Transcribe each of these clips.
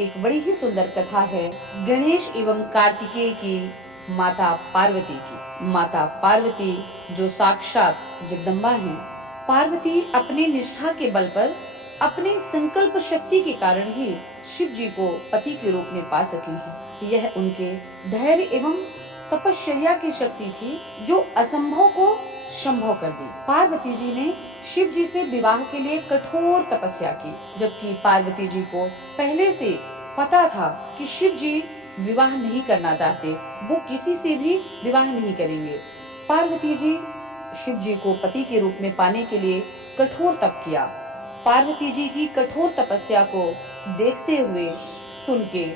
एक बड़ी ही सुंदर कथा है गणेश एवं कार्तिकेय की माता पार्वती की। माता पार्वती जो साक्षात जगदम्बा हैं। पार्वती अपने निष्ठा के बल पर, अपने संकल्प शक्ति के कारण ही शिव जी को पति के रूप में पा सकी हैं। यह उनके धैर्य एवं तपश्चर्या की शक्ति थी जो असंभव को संभव कर दी। पार्वती जी ने शिव जी से विवाह के लिए कठोर तपस्या की, जबकि पार्वती जी को पहले से पता था कि शिव जी विवाह नहीं करना चाहते, वो किसी से भी विवाह नहीं करेंगे। पार्वती जी शिव जी को पति के रूप में पाने के लिए कठोर तप किया। पार्वती जी की कठोर तपस्या को देखते हुए सुन के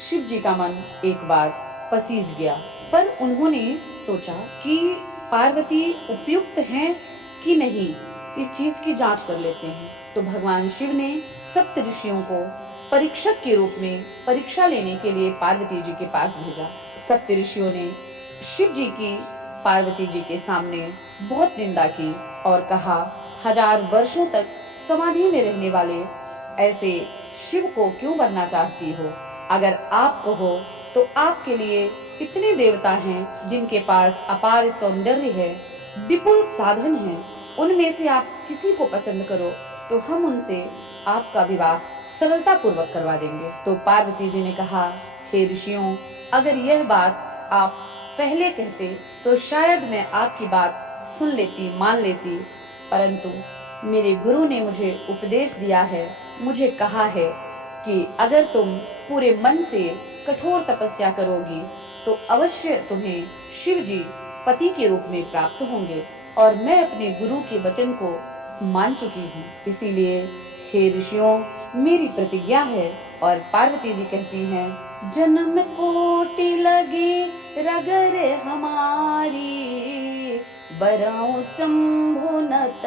शिव जी का मन एक बार पसीज गया, पर उन्होंने सोचा कि पार्वती उपयुक्त हैं कि नहीं, इस चीज की जांच कर लेते हैं। तो भगवान शिव ने सप्त ऋषियों को परीक्षक के रूप में परीक्षा लेने के लिए पार्वती जी के पास भेजा। सप्त ऋषियों ने शिव जी की पार्वती जी के सामने बहुत निंदा की और कहा, 1000 वर्षों तक समाधि में रहने वाले ऐसे शिव को क्यों बनना चाहती हो? अगर आप कहो तो आपके लिए इतने देवता हैं जिनके पास अपार सौंदर्य है, विपुल साधन है, उनमें से आप किसी को पसंद करो तो हम उनसे आपका विवाह सरलता पूर्वक करवा देंगे। तो पार्वती जी ने कहा, हे ऋषियों, अगर यह बात आप पहले कहते तो शायद मैं आपकी बात सुन लेती, मान लेती, परंतु मेरे गुरु ने मुझे उपदेश दिया है, मुझे कहा है कि अगर तुम पूरे मन से कठोर तपस्या करोगी तो अवश्य तुम्हें शिव जी पति के रूप में प्राप्त होंगे, और मैं अपने गुरु के वचन को मान चुकी हूँ। इसीलिए हे ऋषियों, मेरी प्रतिज्ञा है। और पार्वती जी कहती हैं, जन्म कोटि लगी रगर हमारी, बरऊ शंभु नत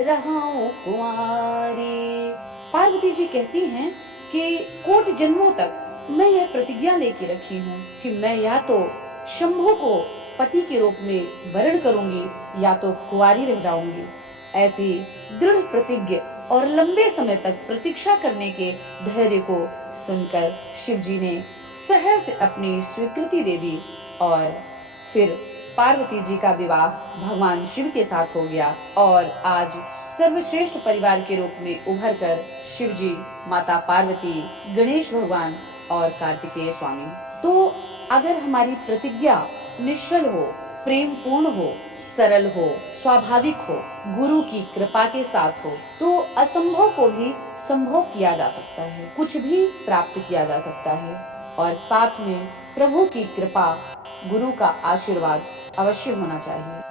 रहूं कुंवारी। पार्वती जी कहती हैं कि कोटि जन्मों तक मैं यह प्रतिज्ञा लेके रखी हूँ कि मैं या तो शंभु को पति के रूप में वरण करूंगी या तो कुंवारी रह जाऊंगी। ऐसी दृढ़ प्रतिज्ञ और लंबे समय तक प्रतीक्षा करने के धैर्य को सुनकर शिव जी ने सहज अपनी स्वीकृति दे दी और फिर पार्वती जी का विवाह भगवान शिव के साथ हो गया। और आज सर्वश्रेष्ठ परिवार के रूप में उभर कर शिव जी, माता पार्वती, गणेश भगवान और कार्तिकेय स्वामी। तो अगर हमारी प्रतिज्ञा निश्चल हो, प्रेम पूर्ण हो, सरल हो, स्वाभाविक हो, गुरु की कृपा के साथ हो, तो असंभव को भी संभव किया जा सकता है, कुछ भी प्राप्त किया जा सकता है। और साथ में प्रभु की कृपा, गुरु का आशीर्वाद अवश्य होना चाहिए।